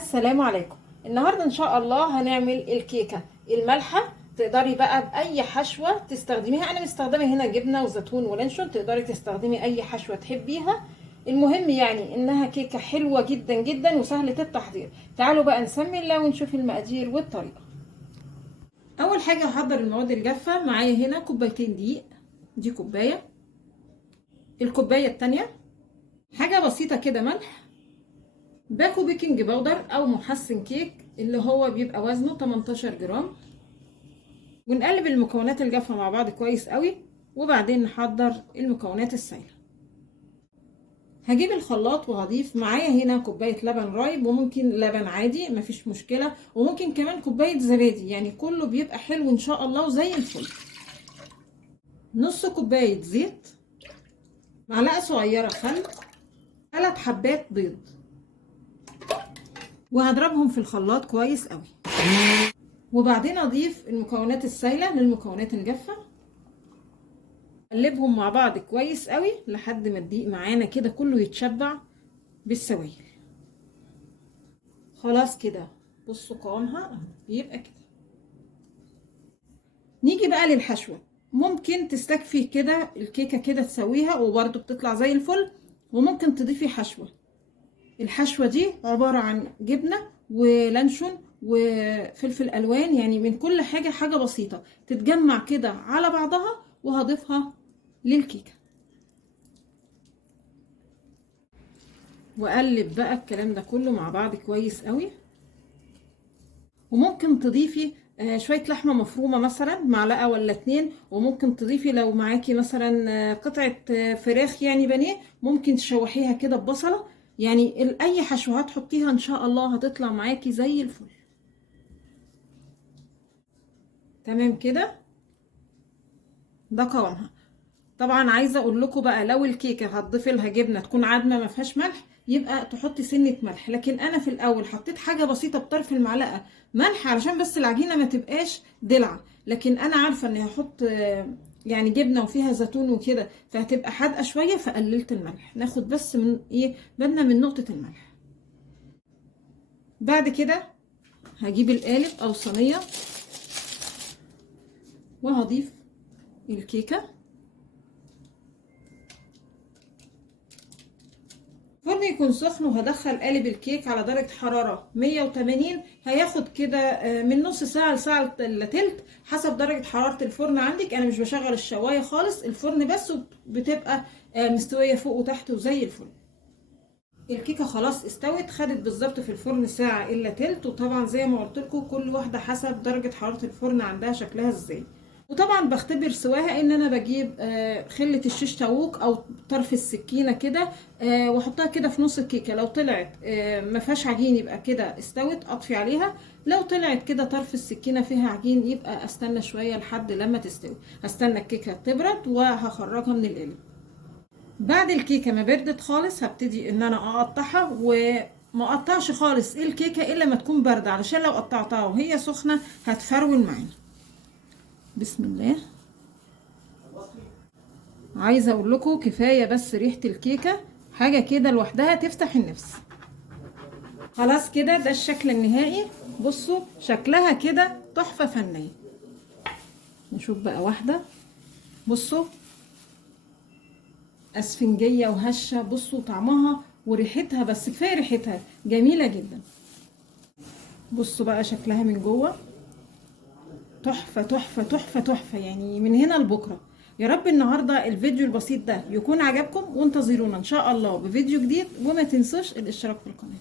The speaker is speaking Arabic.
السلام عليكم. النهارده ان شاء الله هنعمل الكيكه المالحه. تقدري بقى باي حشوه تستخدميها، انا مستخدمه هنا جبنه وزيتون ولانشون، تقدري تستخدمي اي حشوه تحبيها. المهم يعني انها كيكه حلوه جدا جدا وسهله التحضير. تعالوا بقى نسمي الله ونشوف المقادير والطريقه. اول حاجه هحضر المواد الجافه. معايا هنا كوبايتين دقيق، دي كوبايه. الكوبايه التانية حاجه بسيطه كده ملح، باكو بيكنج باودر او محسن كيك اللي هو بيبقى وزنه 18 جرام. ونقلب المكونات الجافه مع بعض كويس قوي، وبعدين نحضر المكونات السائله. هجيب الخلاط وهضيف معايا هنا كوبايه لبن رايب، وممكن لبن عادي مفيش مشكله، وممكن كمان كوبايه زبادي، يعني كله بيبقى حلو ان شاء الله وزي الفل. نص كوبايه زيت، معلقه صغيره خل، 3 حبات بيض، وهضربهم في الخلاط كويس قوي. وبعدين اضيف المكونات السائله للمكونات الجافه، نقلبهم مع بعض كويس قوي لحد ما الدقيق معانا كده كله يتشبع بالسوائل. خلاص كده بصوا قوامها بيبقى كده. نيجي بقى للحشوه. ممكن تستكفي كده الكيكه كده تسويها وبرده بتطلع زي الفل، وممكن تضيفي حشوه. الحشوه دي عباره عن جبنه ولانشون وفلفل الوان، يعني من كل حاجه حاجه بسيطه تتجمع كده على بعضها، وهضيفها للكيكه. واقلب بقى الكلام ده كله مع بعض كويس قوي. وممكن تضيفي شويه لحمه مفرومه مثلا معلقه ولا 2، وممكن تضيفي لو معاكي مثلا قطعه فراخ يعني بانيه، ممكن تشوحيها كده ببصله. يعني اي حشوه هتحطيها ان شاء الله هتطلع معاكي زي الفل. تمام كده، ده قوامها. طبعا عايزه اقول لكم بقى، لو الكيكه هتضيفي لها جبنه تكون عادمه ما فيهاش ملح، يبقى تحطي سنه ملح. لكن انا في الاول حطيت حاجه بسيطه بطرف المعلقه ملح علشان بس العجينه ما تبقاش دلع. لكن انا عارفه اني هحط يعني جبنه وفيها زيتون وكده، فهتبقى حادقه شويه، فقللت الملح. ناخد بس من ايه بالنا من نقطه الملح. بعد كده هجيب القالب او صينيه، وهضيف الكيكه. الفرن يكون سخن، وهدخل قالب الكيك على درجة حرارة 180. هياخد كده من نص ساعة لساعة الا تلت حسب درجة حرارة الفرن عندك. انا مش بشغل الشواية خالص، الفرن بس بتبقى مستوية فوق وتحت وزي الفل. الكيكة خلاص استوت، خدت بالظبط في الفرن ساعة الا تلت. وطبعا زي ما قلت لكم كل واحدة حسب درجة حرارة الفرن عندها شكلها ازاي. وطبعا بختبر سواها ان انا بجيب خلة الشيش تاووك او طرف السكينة كده، واحطها كده في نص الكيكة. لو طلعت ما فيهاش عجين يبقى كده استوت، اطفي عليها. لو طلعت كده طرف السكينة فيها عجين يبقى استنى شوية لحد لما تستوي. هستنى الكيكة تبرد وهخرجها من القالب. بعد الكيكة ما بردت خالص هبتدي ان انا اقطعها، وما اقطعش خالص الكيكة الا ما تكون باردة، علشان لو قطعتها وهي سخنة هتفرول معانا. بسم الله. عايزه اقول لكم كفايه بس ريحه الكيكه حاجه كده لوحدها تفتح النفس. خلاص كده ده الشكل النهائي. بصوا شكلها كده تحفه فنيه. نشوف بقى واحده. بصوا اسفنجيه وهشه، بصوا طعمها وريحتها، بس كفايه ريحتها جميله جدا. بصوا بقى شكلها من جوه تحفه تحفه تحفه تحفه، يعني من هنا لبكره. يا رب النهارده الفيديو البسيط ده يكون عجبكم، وانتظرونا ان شاء الله بفيديو جديد، وما تنسوش الاشتراك في القناه.